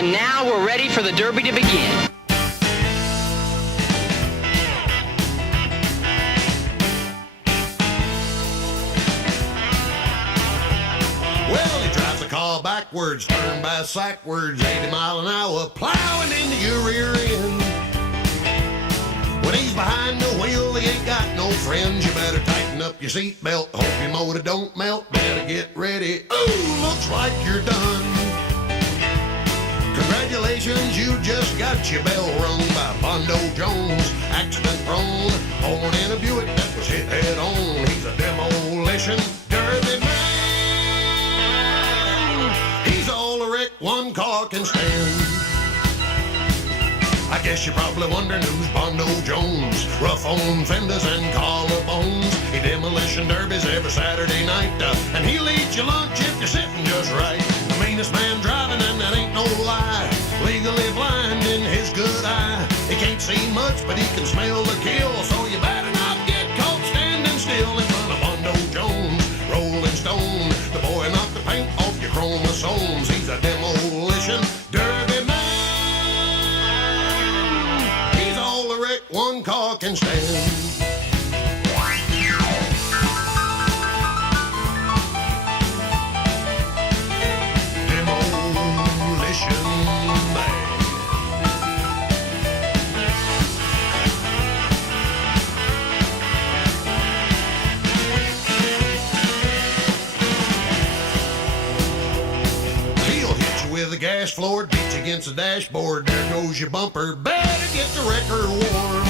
And now we're ready for the Derby to begin. Well, he drives the car backwards, turned by sackwards, 80 mile an hour, plowing into your rear end. When he's behind the wheel, he ain't got no friends. You better tighten up your seatbelt, hope your motor don't melt. Better get ready. Ooh, looks like you're done. Congratulations, you just got your bell rung by Bondo Jones. Accident prone, born in a Buick that was hit head on. He's a demolition derby man. He's all a wreck one car can stand. I guess you're probably wondering who's Bondo Jones. Rough on fenders and collarbones. He demolition derbies every Saturday night. And he'll eat your lunch if you're sitting just right. The meanest man driving, and that ain't no lie. Legally blind in his good eye. He can't see much, but he can smell the kill. So you better not get caught standing still in front of Bondo Jones. Rolling Stone, the boy knocked the paint off your chromosomes. He's a demolition derby man. One car can stand. Demolition man. He'll hit you with a gas floor, beat you against the dashboard. There goes your bumper. Better get the wrecker warm.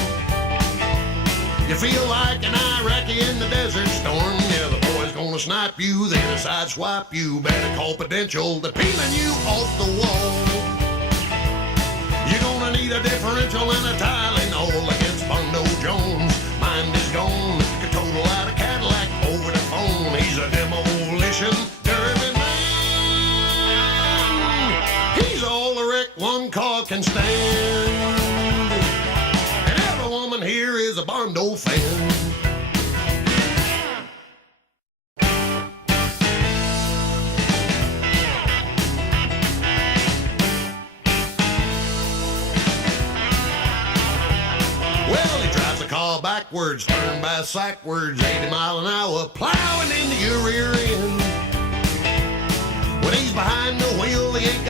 You feel like an Iraqi in the desert storm. Yeah, the boy's gonna snipe you, then a sideswipe you. Better call Prudential, they're peeling you off the wall. You're gonna need a differential and a Tylenol against Bondo Jones. Mind is gone, could total out a Cadillac over the phone. He's a demolition derby man. He's all the wreck one car can stand. Here is a Bondo fan. Well, he drives the car backwards, turned by sackwards, 80 mile an hour, plowing into your rear end. When he's behind the wheel, he ain't got